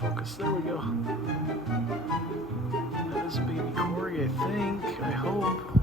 focus. There we go. That is baby Cory, I think. I hope.